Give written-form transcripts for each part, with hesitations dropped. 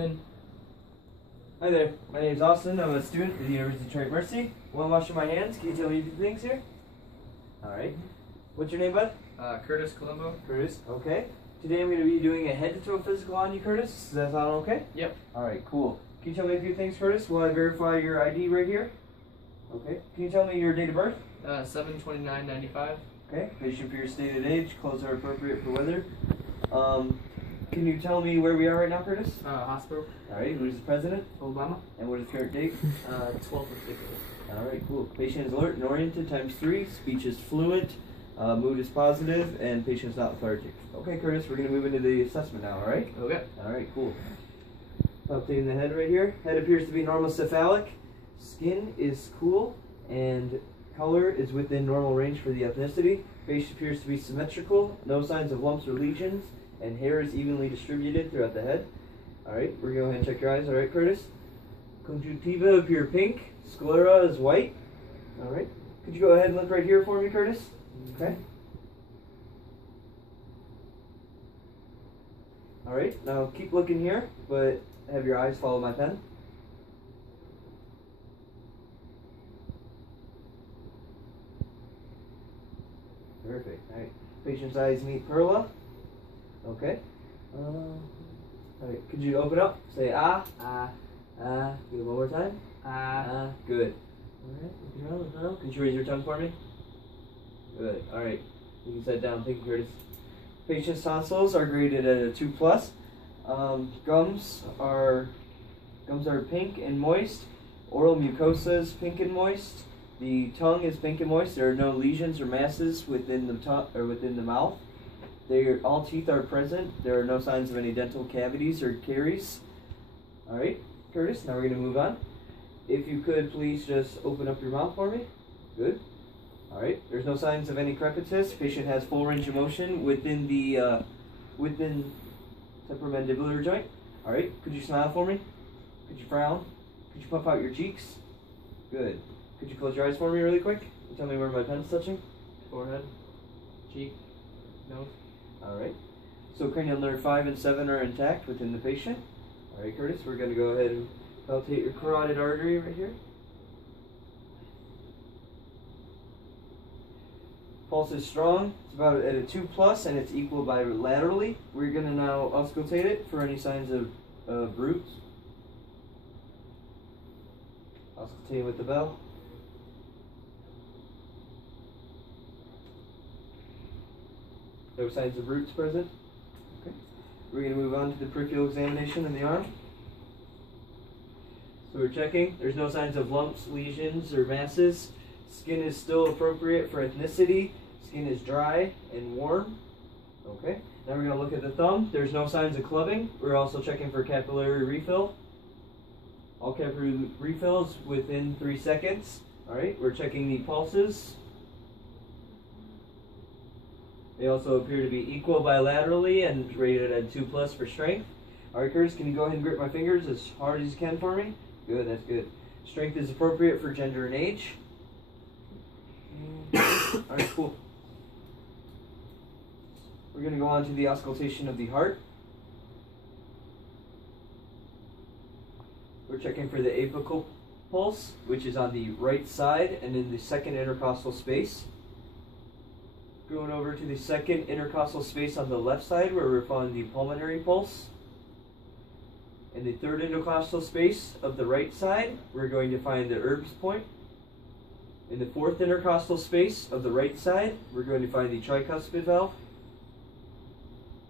Come in. Hi there, my name is Austin. I'm a student at the University of Detroit Mercy. While I'm washing my hands, can you tell me a few things here? Alright. What's your name, bud? Curtis Colombo. Curtis, okay. Today I'm going to be doing a head-to-toe physical on you, Curtis. Does that sound okay? Yep. Alright, cool. Can you tell me a few things, Curtis? Will I verify your ID right here? Okay. Can you tell me your date of birth? 7/29/95. Okay. Patient for your stated age. Clothes are appropriate for weather. Can you tell me where we are right now, Curtis? Hospital. Alright, who's the president? Obama. And what is the current date? 12th of April. Alright, cool. Patient is alert and oriented ×3. Speech is fluent. Mood is positive, and patient is not lethargic. Okay, Curtis, we're going to move into the assessment now, alright? Okay. Alright, cool. Palpating the head right here. Head appears to be normal cephalic. Skin is cool, and color is within normal range for the ethnicity. Face appears to be symmetrical. No signs of lumps or lesions, and hair is evenly distributed throughout the head. Alright, we're going to go ahead and check your eyes. Alright, Curtis? Conjunctiva appear pink. Sclera is white. Alright. Could you go ahead and look right here for me, Curtis? Okay. Alright, now keep looking here, but have your eyes follow my pen. Perfect. Alright. Patient's eyes meet perla. Okay. Alright, could you open up? Say ah. Do it one more time. Good. Alright, look around. Could you raise your tongue for me? Good. Alright. You can sit down. Thank you, Curtis. Patient's tonsils are graded at a 2+. Gums are pink and moist. Oral mucosa is pink and moist. The tongue is pink and moist. There are no lesions or masses within the tongue or within the mouth. All teeth are present. There are no signs of any dental cavities or caries. Alright, Curtis, now we're going to move on. If you could please just open up your mouth for me. Good. Alright, there's no signs of any crepitus. Patient has full range of motion within the temporomandibular joint. Alright, could you smile for me? Could you frown? Could you puff out your cheeks? Good. Could you close your eyes for me really quick? And tell me where my pen's touching? Forehead. Cheek. Nose. Alright. So cranial nerve 5 and 7 are intact within the patient. Alright, Curtis, we're going to go ahead and palpate your carotid artery right here. Pulse is strong. It's about at a 2+, and it's equal bilaterally. We're going to now auscultate it for any signs of roots. Auscultating with the bell. No signs of roots present. Okay. We're going to move on to the peripheral examination in the arm. So we're checking. There's no signs of lumps, lesions, or masses. Skin is still appropriate for ethnicity. Skin is dry and warm. Okay. Now we're going to look at the thumb. There's no signs of clubbing. We're also checking for capillary refill. All capillary refills within 3 seconds. Alright, we're checking the pulses. They also appear to be equal bilaterally and rated at 2+ for strength. Alright, Curtis, can you go ahead and grip my fingers as hard as you can for me? Good, that's good. Strength is appropriate for gender and age. Alright, cool. We're going to go on to the auscultation of the heart. We're checking for the apical pulse, which is on the right side and in the second intercostal space. Going over to the second intercostal space on the left side, where we're following the pulmonary pulse. In the third intercostal space of the right side, we're going to find the Erb's point. In the fourth intercostal space of the right side, we're going to find the tricuspid valve.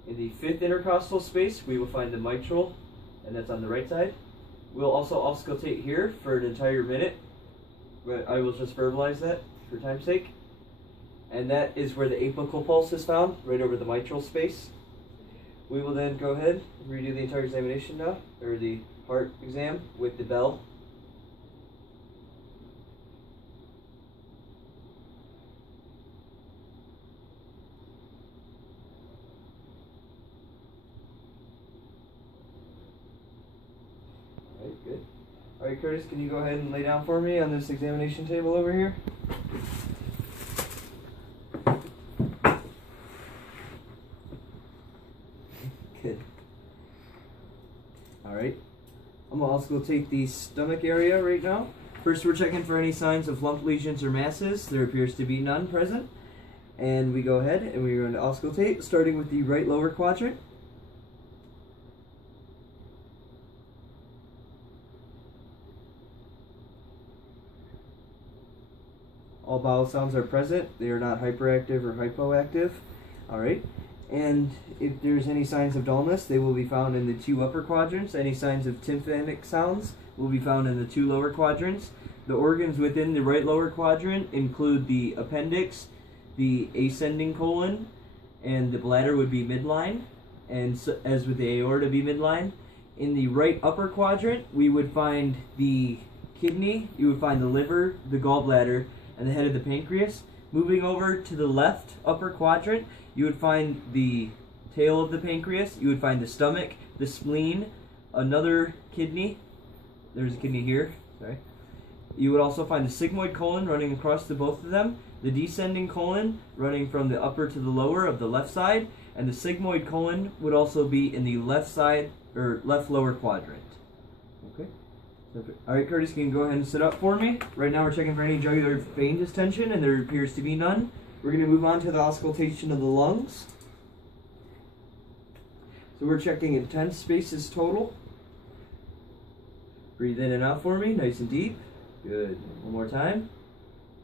In the fifth intercostal space, we will find the mitral, and that's on the right side. We'll also auscultate here for an entire minute, but I will just verbalize that for time's sake. And that is where the apical pulse is found, right over the mitral space. We will then go ahead and redo the entire examination now, or the heart exam with the bell. Alright, good. Alright, Curtis, can you go ahead and lay down for me on this examination table over here? Good. Alright. I'm gonna auscultate the stomach area right now. First, we're checking for any signs of lump lesions or masses. There appears to be none present. And we go ahead and we're going to auscultate, starting with the right lower quadrant. All bowel sounds are present. They are not hyperactive or hypoactive. Alright. And if there's any signs of dullness, they will be found in the 2 upper quadrants. Any signs of tympanic sounds will be found in the 2 lower quadrants. The organs within the right lower quadrant include the appendix, the ascending colon, and the bladder would be midline, and so, as with the aorta be midline. In the right upper quadrant, we would find the kidney, you would find the liver, the gallbladder, and the head of the pancreas. Moving over to the left upper quadrant, you would find the tail of the pancreas, you would find the stomach, the spleen, another kidney, there's a kidney here, sorry. You would also find the sigmoid colon running across to both of them, the descending colon running from the upper to the lower of the left side, and the sigmoid colon would also be in the left side, or left lower quadrant. Okay. Alright, Curtis, can you go ahead and sit up for me? Right now we're checking for any jugular vein distension, and there appears to be none. We're going to move on to the auscultation of the lungs. So we're checking in 10 spaces total. Breathe in and out for me, nice and deep. Good. One more time.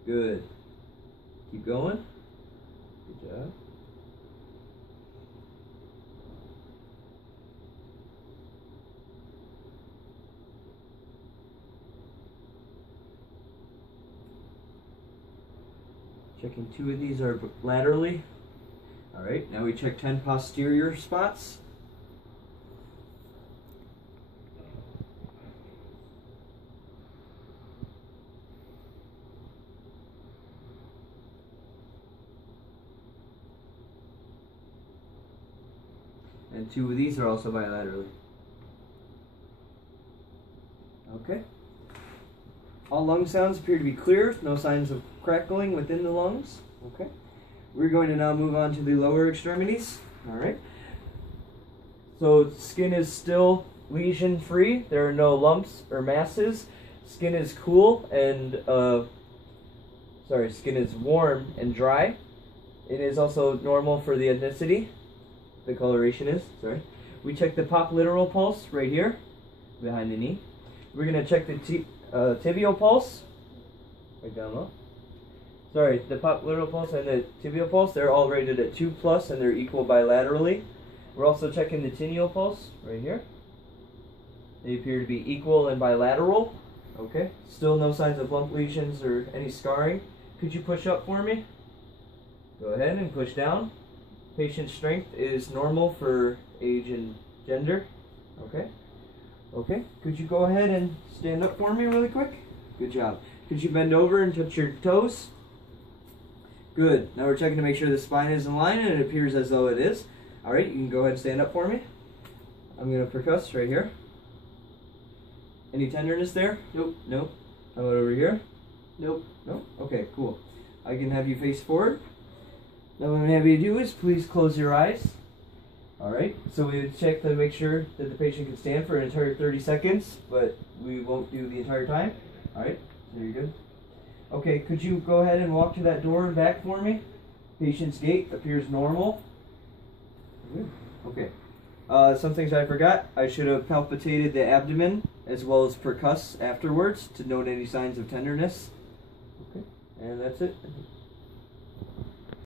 Good. Keep going. Good job. Checking 2 of these are laterally. Alright, now we check 10 posterior spots. And 2 of these are also bilaterally. Okay. All lung sounds appear to be clear, no signs of crackling within the lungs. Okay. We're going to now move on to the lower extremities. Alright. So skin is still lesion free. There are no lumps or masses. Skin is cool and skin is warm and dry. It is also normal for the ethnicity. The coloration is, sorry. We check the popliteral pulse right here, behind the knee. We're going to check the tibial pulse, right down low. Sorry, the popliteral pulse and the tibial pulse, they're all rated at 2+ and they're equal bilaterally. We're also checking the tinnial pulse, right here. They appear to be equal and bilateral. Okay, still no signs of lump lesions or any scarring. Could you push up for me? Go ahead and push down. Patient strength is normal for age and gender. Okay. Okay. Could you go ahead and stand up for me really quick? Good job. Could you bend over and touch your toes? Good. Now we're checking to make sure the spine is in line, and it appears as though it is. Alright, you can go ahead and stand up for me. I'm going to percuss right here. Any tenderness there? Nope. Nope. How about over here? Nope. Nope. Okay, cool. I can have you face forward. Now what I'm going to have you do is please close your eyes. Alright, so we would check to make sure that the patient can stand for an entire 30 seconds, but we won't do the entire time. Alright, so you're good. Okay, could you go ahead and walk to that door and back for me? Patient's gait appears normal. Okay. Some things I forgot. I should have palpitated the abdomen as well as percuss afterwards to note any signs of tenderness. Okay, and that's it.